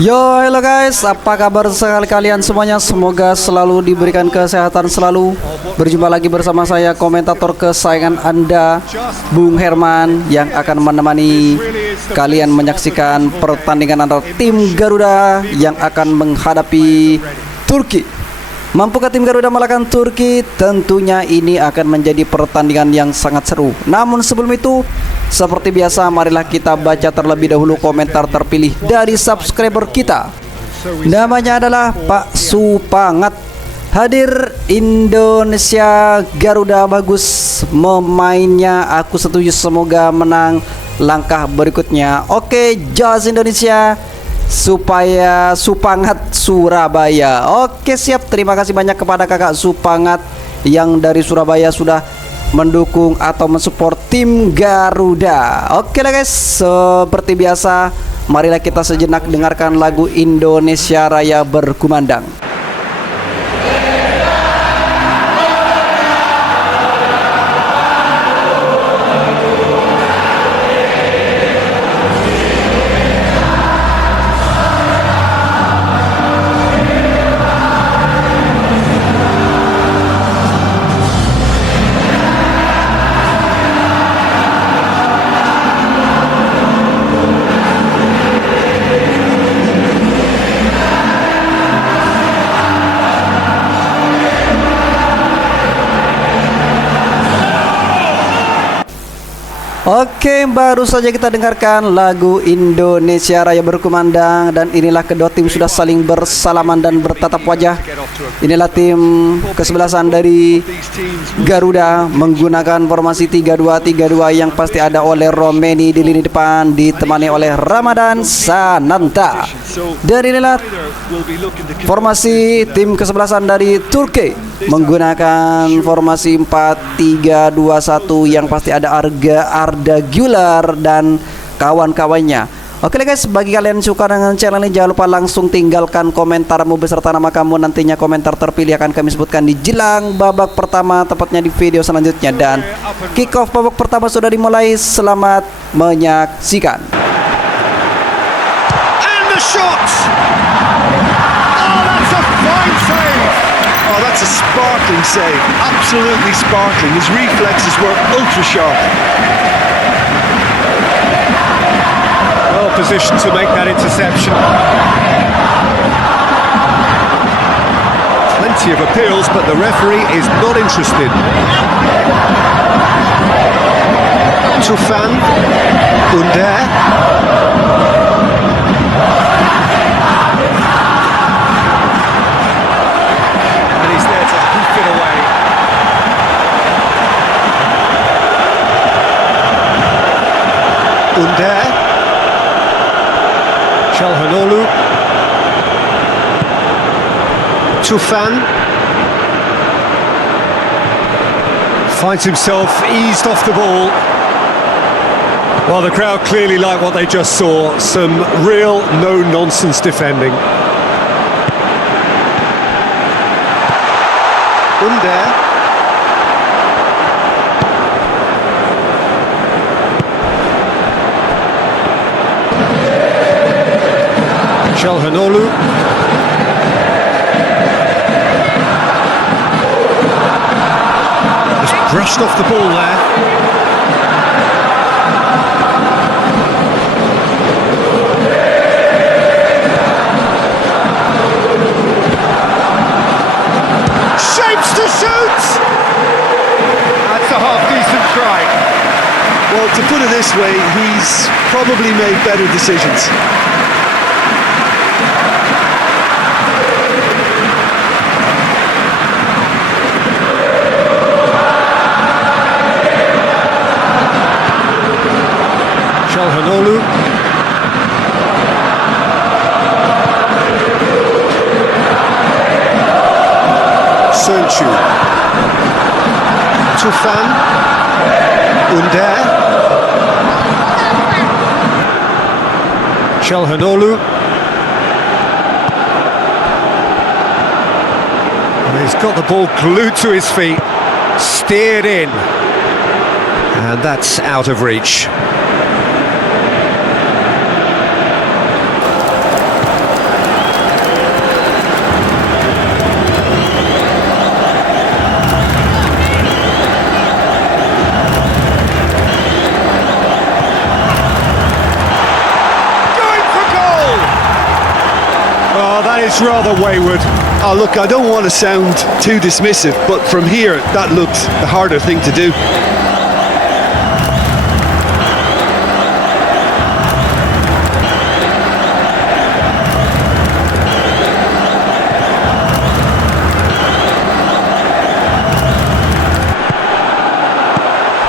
Yo, hello guys, apa kabar sekali kalian semuanya? Semoga selalu diberikan kesehatan selalu. Berjumpa lagi bersama saya, komentator kesayangan Anda, Bung Herman, yang akan menemani kalian menyaksikan pertandingan antara tim Garuda yang akan menghadapi Turki. Mampukah tim Garuda mengalahkan Turki? Tentunya ini akan menjadi pertandingan yang sangat seru. Namun sebelum itu, seperti biasa, marilah kita baca terlebih dahulu komentar terpilih dari subscriber kita. Namanya adalah Pak Supangat. Hadir Indonesia, Garuda bagus memainnya, aku setuju, semoga menang langkah berikutnya. Oke, Jas Indonesia supaya Supangat Surabaya. Oke, siap, terima kasih banyak kepada kakak Supangat yang dari Surabaya sudah mendukung atau mensupport tim Garuda. Oke lah guys, seperti biasa, marilah kita sejenak dengarkan lagu Indonesia Raya berkumandang. Oke, baru saja kita dengarkan lagu Indonesia Raya berkumandang, dan inilah kedua tim sudah saling bersalaman dan bertatap wajah. Inilah tim kesebelasan dari Garuda menggunakan formasi 3-2-3-2 yang pasti ada oleh Romeni di lini depan ditemani oleh Ramadan Sananta. Dan inilah formasi tim kesebelasan dari Turki menggunakan formasi 4-3-2-1 yang pasti ada Arda Güler dan kawan-kawannya. Oke guys, bagi kalian yang suka dengan channel ini, jangan lupa langsung tinggalkan komentarmu beserta nama kamu. Nantinya komentar terpilih akan kami sebutkan di jelang babak pertama, tepatnya di video selanjutnya. Dan kick off babak pertama sudah dimulai. Selamat menyaksikan. And the shot. Oh, that's a fine save. Oh, that's a sparkling save. Absolutely sparkling. His reflexes were ultra sharp. Well positioned to make that interception. Plenty of appeals, but the referee is not interested. Tufan, Under. And he's there to hoof it away. Under. Çalhanoğlu, Tufan finds himself eased off the ball. Well, the crowd clearly like what they just saw. Some real no-nonsense defending. Under. Çalhanoğlu. Just brushed off the ball there. Shapes to shoot! That's a half-decent try. Well, to put it this way, he's probably made better decisions. Çalhanoğlu. Sönçü. Tufan. Under. Çalhanoğlu. He's got the ball glued to his feet, steered in, and that's out of reach. That is rather wayward. Oh, look, I don't want to sound too dismissive, but from here, that looked the harder thing to do.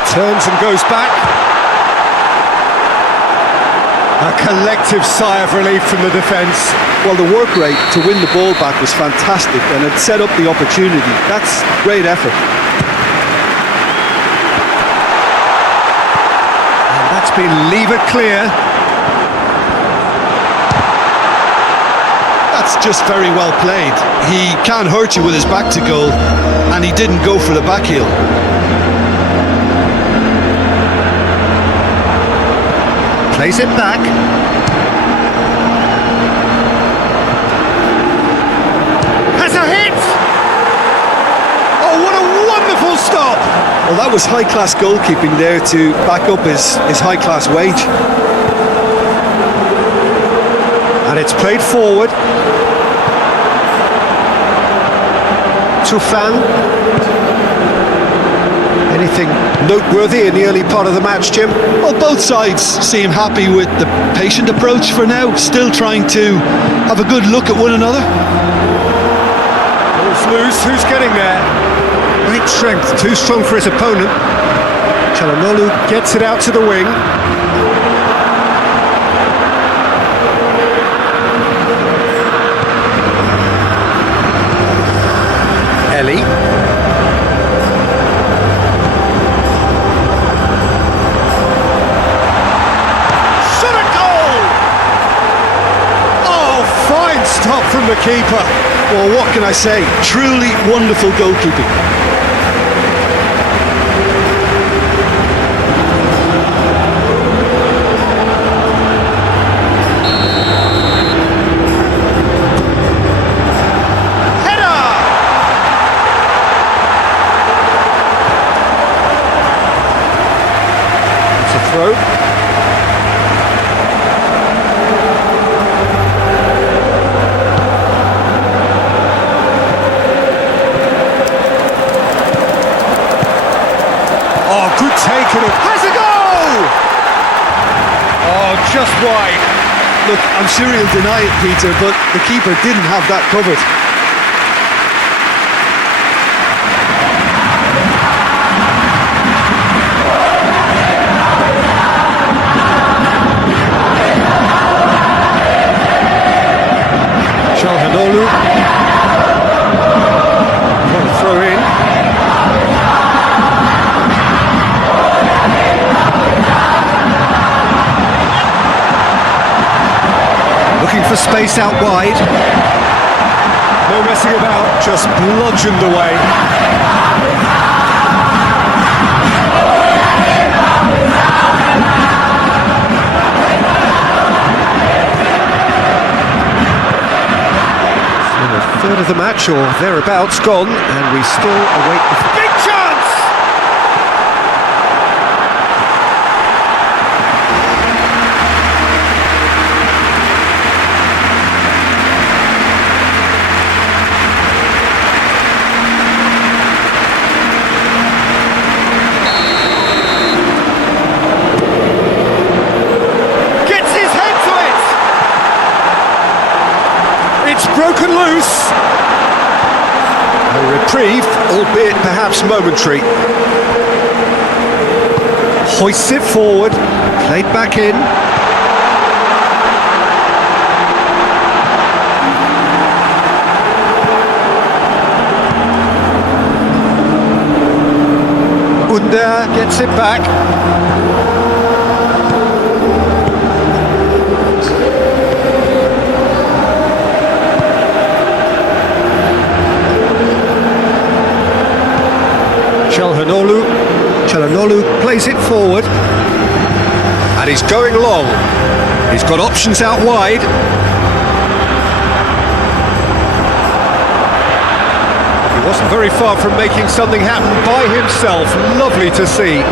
Turns and goes back. A collective sigh of relief from the defence. Well, the work rate to win the ball back was fantastic and it set up the opportunity. That's great effort. And that's been levered clear. That's just very well played. He can't hurt you with his back to goal and he didn't go for the back heel. Plays it back. Has a hit! Oh, what a wonderful stop! Well, that was high-class goalkeeping there to back up his high-class wage. And it's played forward. Tufan. Anything noteworthy in the early part of the match, Jim? Well, both sides seem happy with the patient approach for now, still trying to have a good look at one another. Ball's loose, who's getting there? Great strength, too strong for his opponent. Çalhanoğlu gets it out to the wing. Ellie. Stop from the keeper. Well, what can I say? Truly wonderful goalkeeping. Header! It's a throw. Has a goal! Oh, just wide. Look, I'm sure he'll deny it, Peter, but the keeper didn't have that covered. Çalhanoğlu. Got a throw in. Looking for space out wide. No messing about, just bludgeoned away. So a third of the match or thereabouts gone, and we still await the big chance! Broken loose. A reprieve, albeit perhaps momentary. Hoists it forward, played back in. Under gets it back. Çalhanoğlu plays it forward and he's going long. He's got options out wide. He wasn't very far from making something happen by himself. Lovely to see.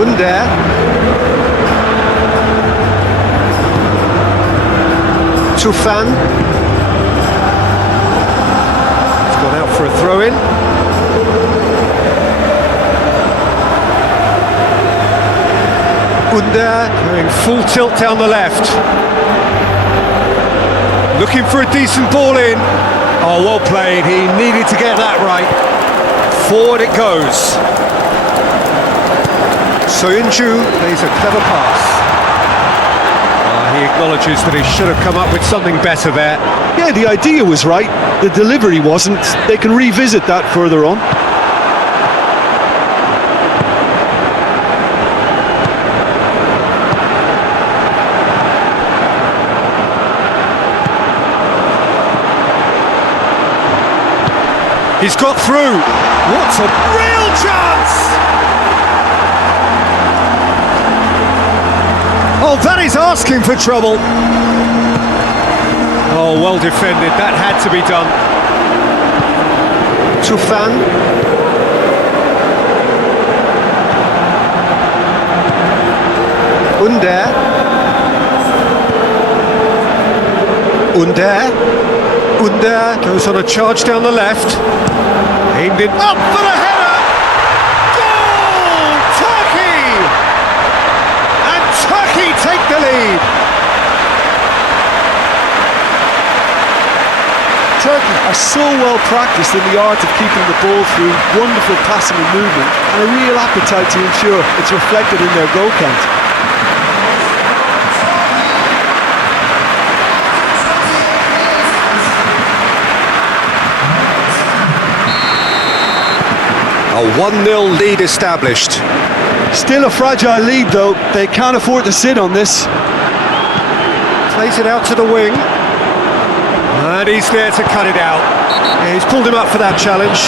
Under. Tufan. He's gone out for a throw-in. Under going full tilt down the left. Looking for a decent ball in. Oh, well played. He needed to get that right. Forward it goes. Soyuncu plays a clever pass. He acknowledges that he should have come up with something better there. Yeah, the idea was right, the delivery wasn't. They can revisit that further on. He's got through. What a real chance! Oh, that is asking for trouble. Oh, well defended. That had to be done. Tufan. Under. Under goes on a charge down the left. Aimed in. Up for the header! Goal! Turkey! And Turkey take the lead. Turkey are so well practiced in the art of keeping the ball through, wonderful passing and movement, and a real appetite to ensure it's reflected in their goal count. A 1-0 lead established. Still a fragile lead though, they can't afford to sit on this. Plays it out to the wing. And he's there to cut it out. Yeah, he's pulled him up for that challenge.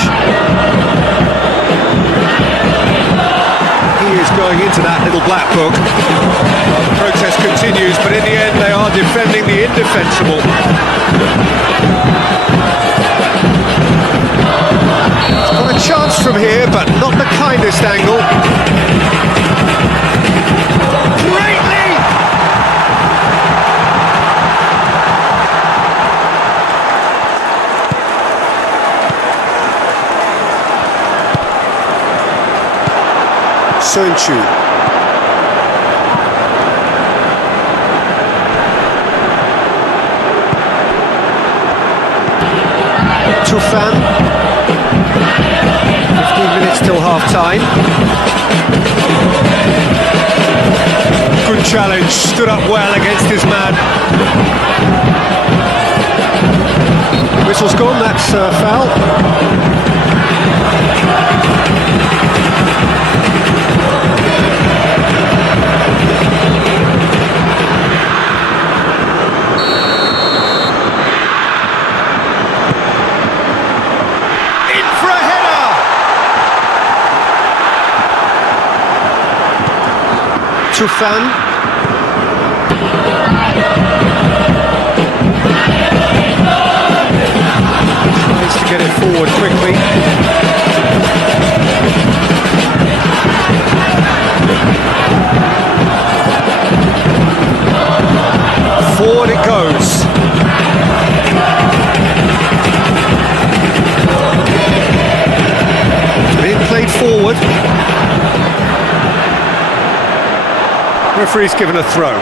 He is going into that little black book. Well, the protest continues, but in the end they are defending the indefensible. He's got a chance from here, but not the kindest angle. Greatly! Soyuncu. Tufan. 15 minutes till half-time. Good challenge, stood up well against his man. Whistle's gone, that's foul. Tufan. Tries to get it forward quickly. Forward it goes. Being played forward. Referee's given a throw.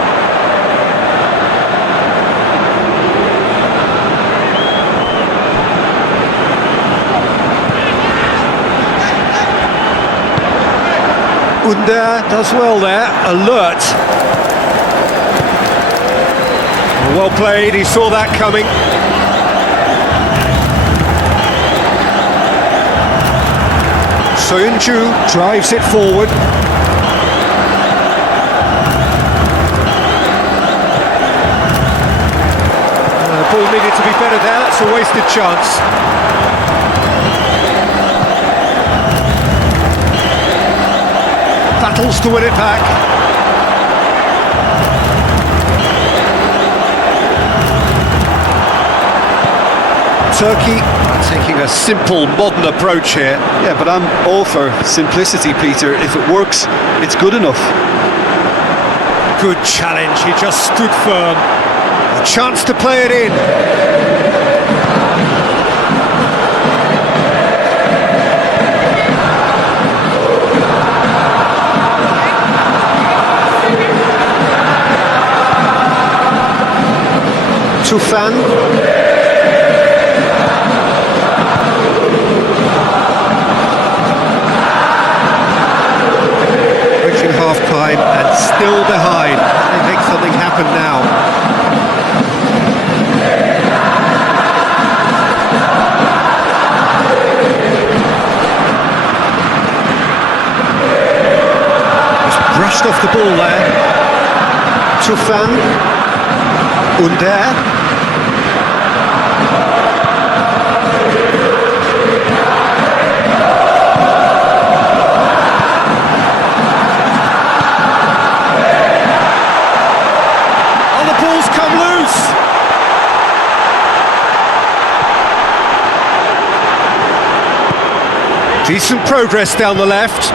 Under does well there, alert. Well played, he saw that coming. Soyuncu drives it forward. Ball needed to be better there, that's a wasted chance. Battles to win it back. Turkey Taking a simple, modern approach here. Yeah, but I'm all for simplicity, Peter. If it works, it's good enough. Good challenge, he just stood firm. A chance to play it in. Tufan. Reaching half-time and still behind. They make something happen now. Just brushed off the ball there. Tufan. Under. Decent progress down the left.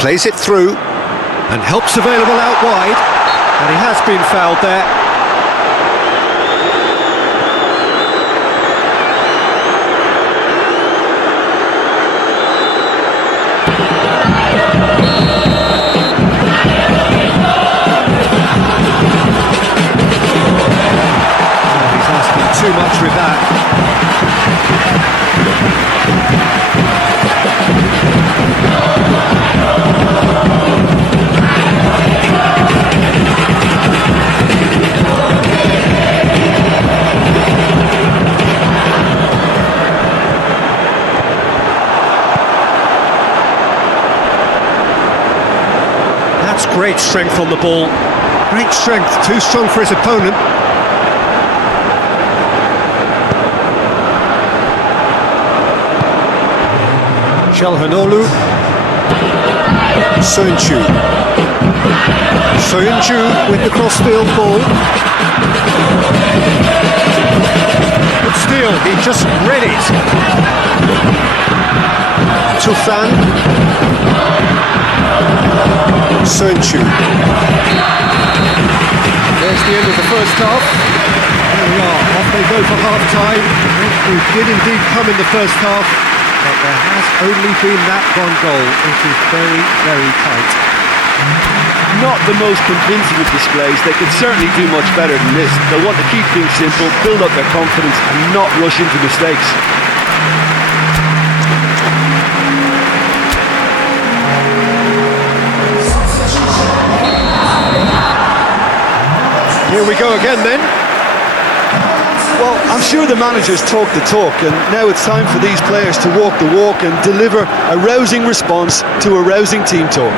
Plays it through and helps available out wide, and he has been fouled there. Too much with that. That's great strength on the ball. Great strength, too strong for his opponent. Çalhanoğlu. Soyuncu. Soyuncu with the crossfield ball. But still, he just read it. Tufan. Soyuncu. There's the end of the first half. There we are, off they go for half-time. We did indeed come in the first half, but there has only been that one goal. It is very, very tight. Not the most convincing of displays. They could certainly do much better than this. They'll want to keep things simple, build up their confidence and not rush into mistakes. Here we go again then. Well, I'm sure the managers talk the talk, and now it's time for these players to walk the walk and deliver a rousing response to a rousing team talk.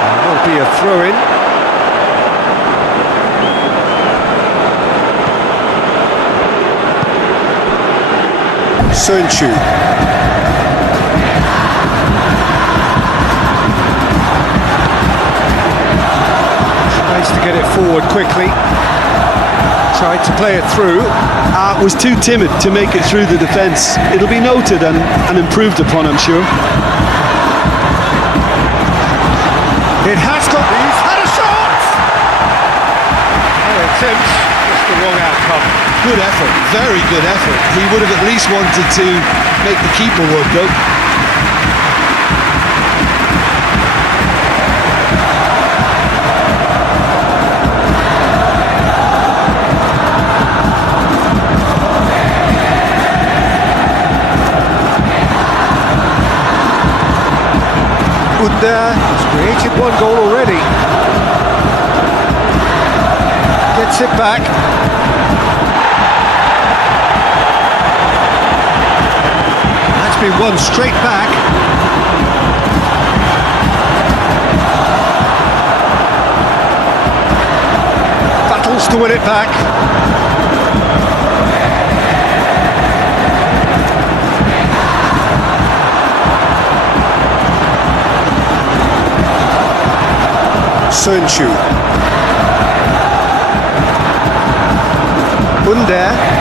There will be a throw-in. Soyuncu. Tries to get it forward quickly. Tried to play it through. Was too timid to make it through the defence. It'll be noted and improved upon, I'm sure. It has got these. Had a shot! No attempt, just the wrong outcome. Good effort, very good effort. He would have at least wanted to make the keeper work though. Under has created one goal already. Gets it back. That's been won straight back. battles to win it back. Sönchu. Under.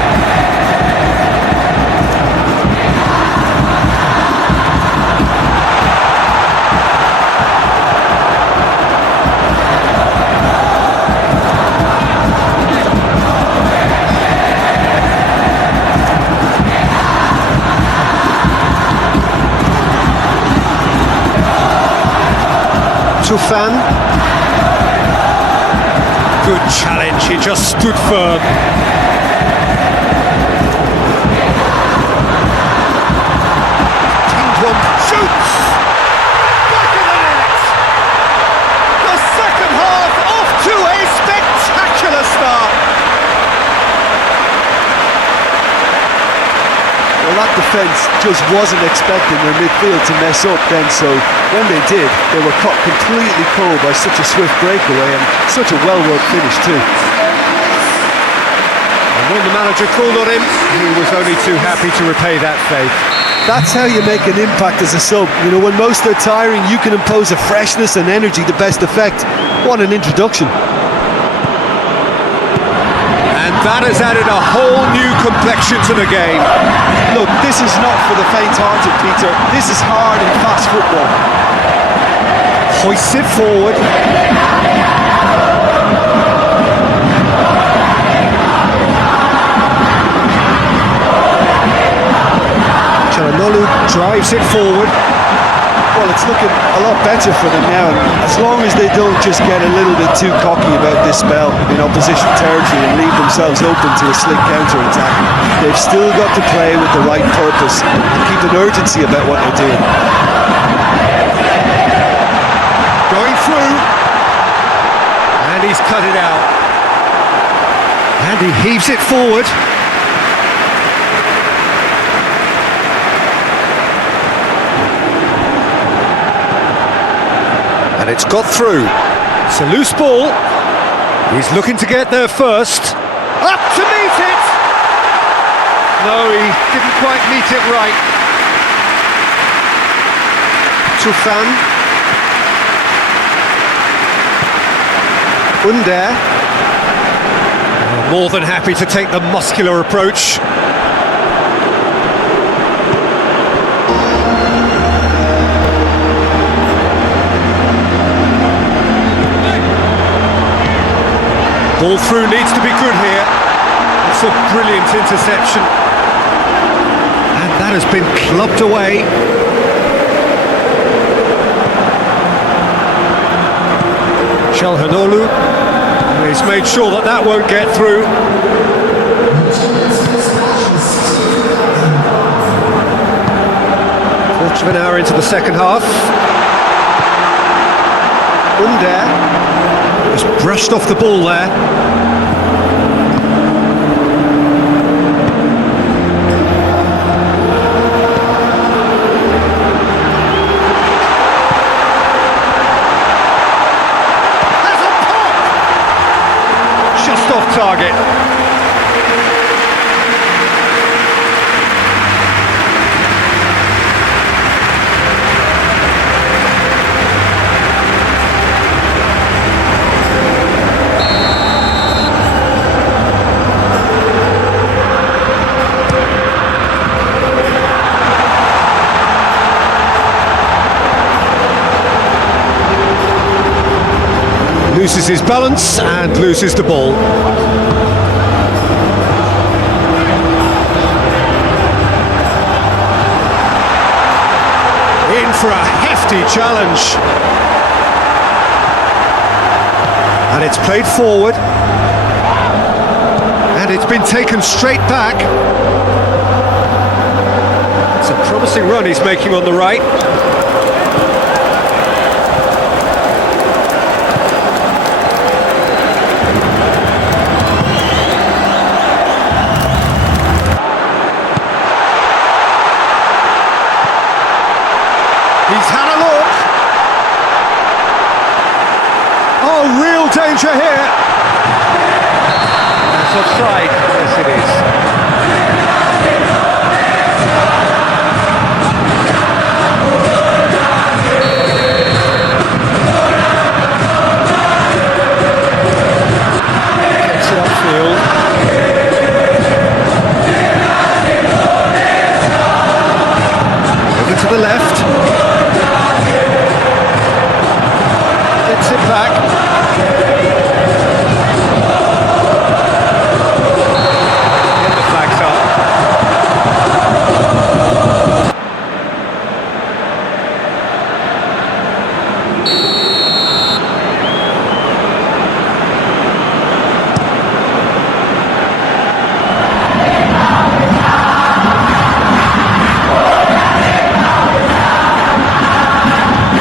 Tufan. Good challenge, he just stood firm. Kingdom shoots! Back of the net! The second half off to a spectacular start! Well, that defence just wasn't expecting their midfield to mess up then, so when they did, they were caught completely cold by such a swift breakaway and such a well-worked finish too. And when the manager called on him, he was only too happy to repay that faith. That's how you make an impact as a sub. You know, when most are tiring, you can impose a freshness and energy to best effect. What an introduction. And that has added a whole new complexion to the game. Look, this is not for the faint-hearted, Peter. This is hard and fast football. Hoists it forward. Çalhanoğlu drives it forward. Well, it's looking a lot better for them now, and as long as they don't just get a little bit too cocky about this spell in opposition territory and leave themselves open to a slick counter-attack, they've still got to play with the right purpose and keep an urgency about what they're doing. Going through, and he's cut it out. And he heaves it forward. And it's got through. It's a loose ball. He's looking to get there first. Up to meet it! No, he didn't quite meet it right. Tufan. Under. More than happy to take the muscular approach. Ball through needs to be good here. It's a brilliant interception. And that has been clubbed away. Çalhanoğlu. He's made sure that that won't get through. Quarter of an hour into the second half. Under. Just brushed off the ball there. Has a pop! Just off target. Loses his balance and loses the ball. In for a hefty challenge. And it's played forward. And it's been taken straight back. It's a promising run he's making on the right. He's had a look. Oh, real danger here. That's offside. Yes, it is. Gets it upfield. Over to the left. Gets it back. Get the flags up.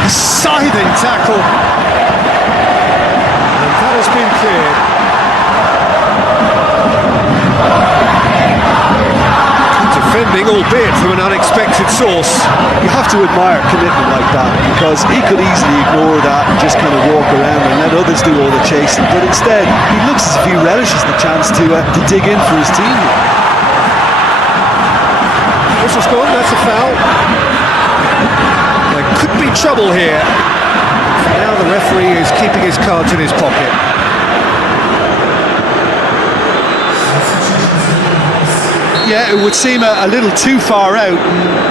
Scything tackle. And that has been cleared. Good defending, albeit from an unexpected source. You have to admire commitment like that, because he could easily ignore that and just kind of walk around and let others do all the chasing. But instead, he looks as if he relishes the chance to dig in for his team. Whistle's gone, that's a foul. There could be trouble here. Now the referee is keeping his cards in his pocket. Yeah, it would seem a little too far out.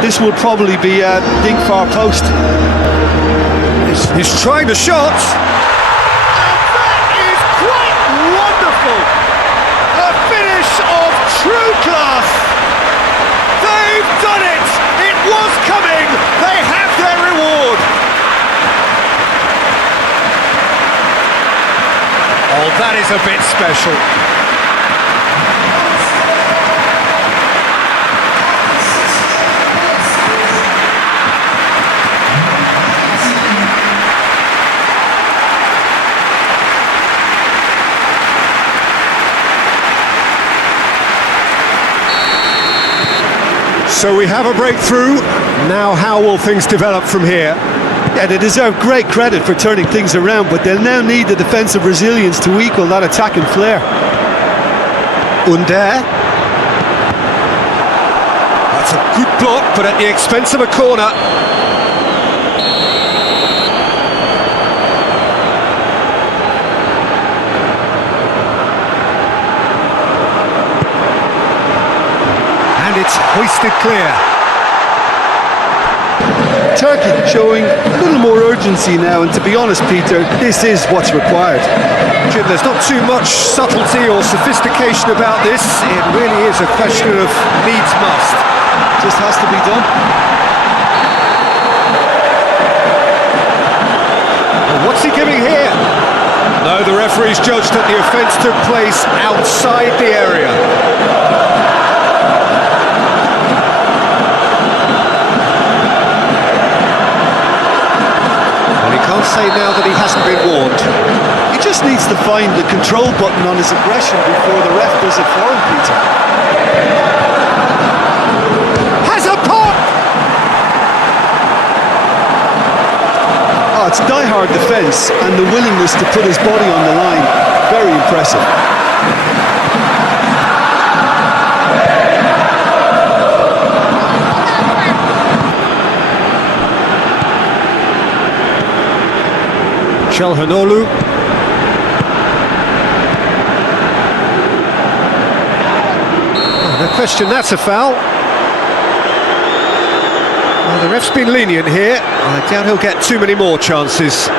This would probably be a big far post. He's trying the shot. And that is quite wonderful. A finish of true class. They've done it. It was coming. They have their reward. Oh, that is a bit special. So we have a breakthrough. Now how will things develop from here? Yeah, they deserve great credit for turning things around, but they'll now need the defensive resilience to equal that attacking flair. Under. That's a good block, but at the expense of a corner. And it's hoisted clear. Turkey showing a little more urgency now, and to be honest, Peter, this is what's required. Jim, there's not too much subtlety or sophistication about this. It really is a question of needs must. Just has to be done. Well, what's he giving here? No, the referee's judged that the offence took place outside the area. Can't say now that he hasn't been warned. He just needs to find the control button on his aggression before the ref does it for him, Peter. Has a pop! Oh, it's die-hard defence and the willingness to put his body on the line. Very impressive. Çalhanoğlu. Oh, no question, that's a foul. Well, the ref's been lenient here. I doubt he'll get too many more chances.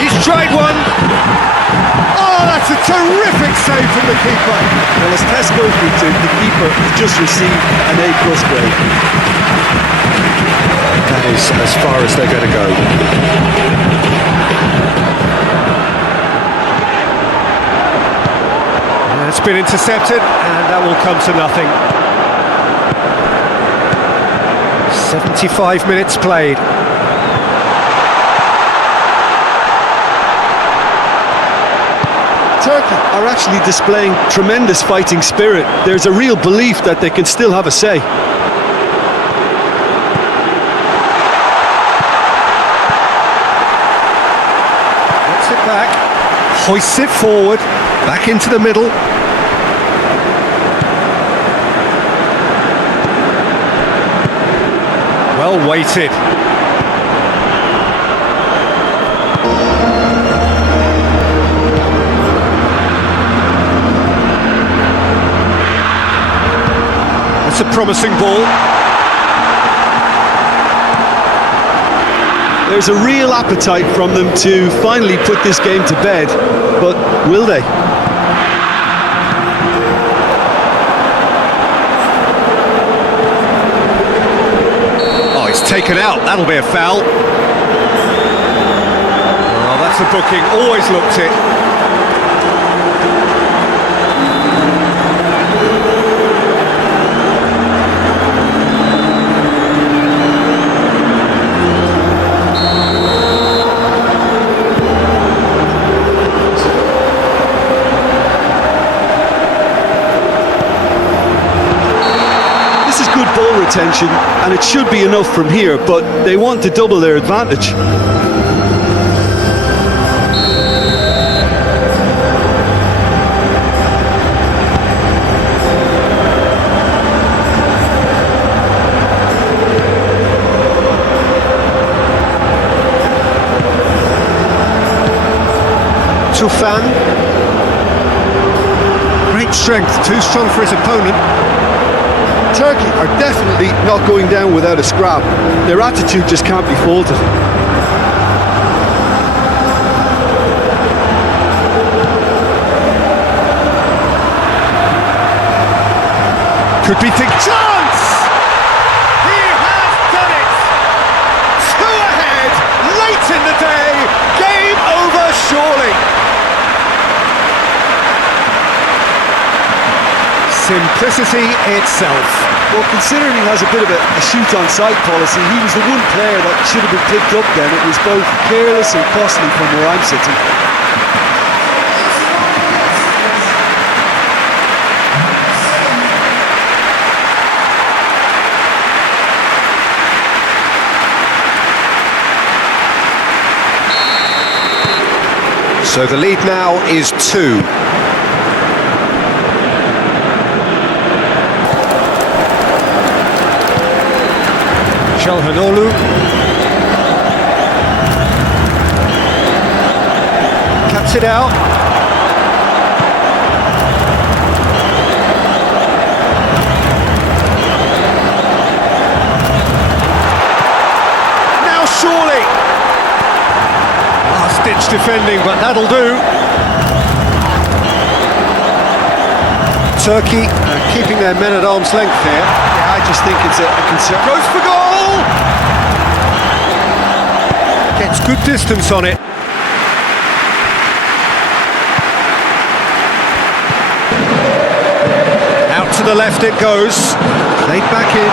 He's tried one. Oh, that's a terrific save from the keeper. Well, as test goes, Peter, the keeper has just received an A+ grade. That is as far as they're going to go. That's been intercepted, and that will come to nothing. 75 minutes played. Turkey are actually displaying tremendous fighting spirit. There's a real belief that they can still have a say. Gets it back, hoists it forward, back into the middle. Well weighted. It's a promising ball. There's a real appetite from them to finally put this game to bed, but will they? Oh, it's taken out. That'll be a foul. Oh, that's a booking. Always looked it. Ball retention, and it should be enough from here, but they want to double their advantage. Tufan. Great strength, too strong for his opponent. Turkey are definitely not going down without a scrap. Their attitude just can't be faulted. Could be big chance! He has done it! Two ahead, late in the day, game over surely. Simplicity itself. Well, considering he has a bit of a shoot-on-sight policy, he was the one player that should have been picked up then. It was both careless and costly from where I'm sitting. So the lead now is 2. Çalhanoğlu. Cuts it out. Now surely. Last-ditch defending, but that'll do. Turkey keeping their men at arm's length here. Yeah, I just think it's a concern. Goes for goal! Gets good distance on it. Out to the left it goes. Played back in.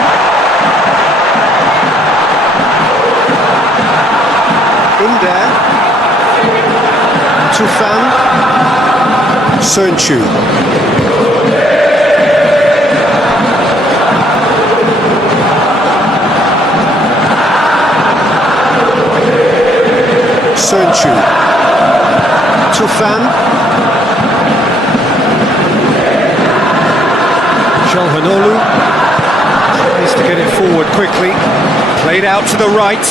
In there. Tufan. Sönçü. Sönçü. Tufan. Çalhanoğlu tries to get it forward quickly. Played out to the right.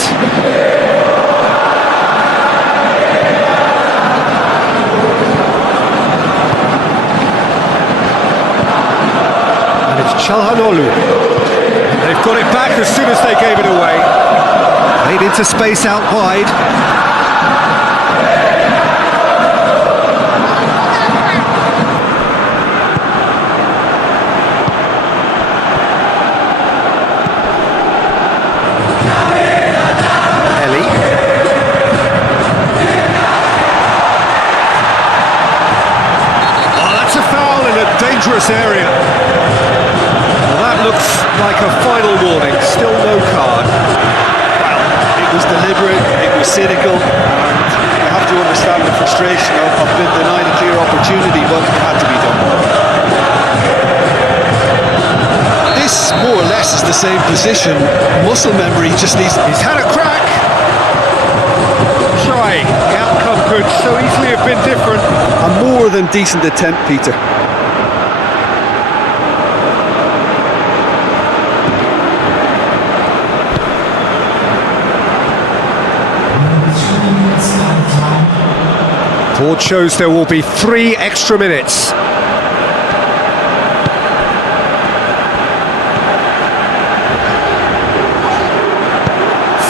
And it's Çalhanoğlu. They've got it back as soon as they gave it away. Played into space out wide. Dangerous area. Well, that looks like a final warning. Still no card. Well, it was deliberate, it was cynical, and you have do understand the frustration of being denied a clear opportunity, but it had to be done. This more or less is the same position. Muscle memory just needs. He's had a crack. Trying. The outcome could so easily have been different. A more than decent attempt, Peter. Board shows there will be 3 extra minutes.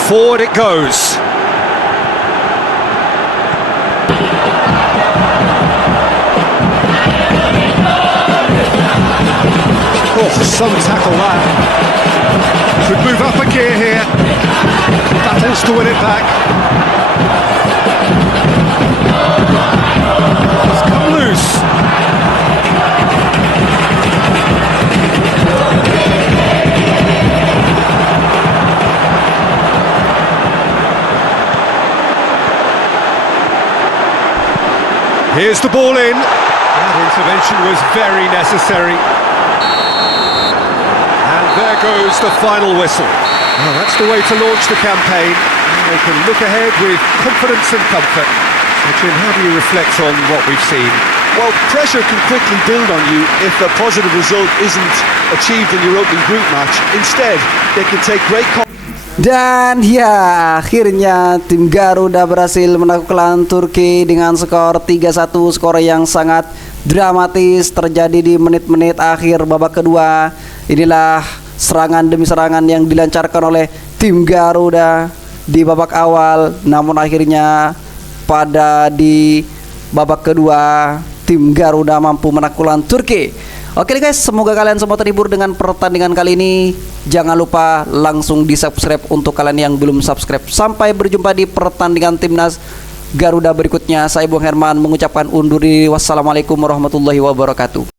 Forward it goes. Oh, some tackle that. Could move up a gear here. Battles to win it back. It's come loose. Here's the ball in. That intervention was very necessary. And there goes the final whistle. Well, that's the way to launch the campaign. They can look ahead with confidence and comfort. So, Jim, how do you reflect on what we've seen? Well, pressure can quickly build on you if a positive result isn't achieved in your opening group match. Instead, they can take great Dan ya, akhirnya tim Garuda berhasil menaklukkan Turki dengan skor 3-1. Skor yang sangat dramatis terjadi di menit-menit akhir babak kedua. Inilah serangan demi serangan yang dilancarkan oleh tim Garuda di babak awal. Namun akhirnya pada di babak kedua tim Garuda mampu menaklukkan Turki. Oke guys, semoga kalian semua terhibur dengan pertandingan kali ini. Jangan lupa langsung di subscribe untuk kalian yang belum subscribe. Sampai berjumpa di pertandingan timnas Garuda berikutnya. Saya Bung Herman mengucapkan undur diri. Wassalamualaikum warahmatullahi wabarakatuh.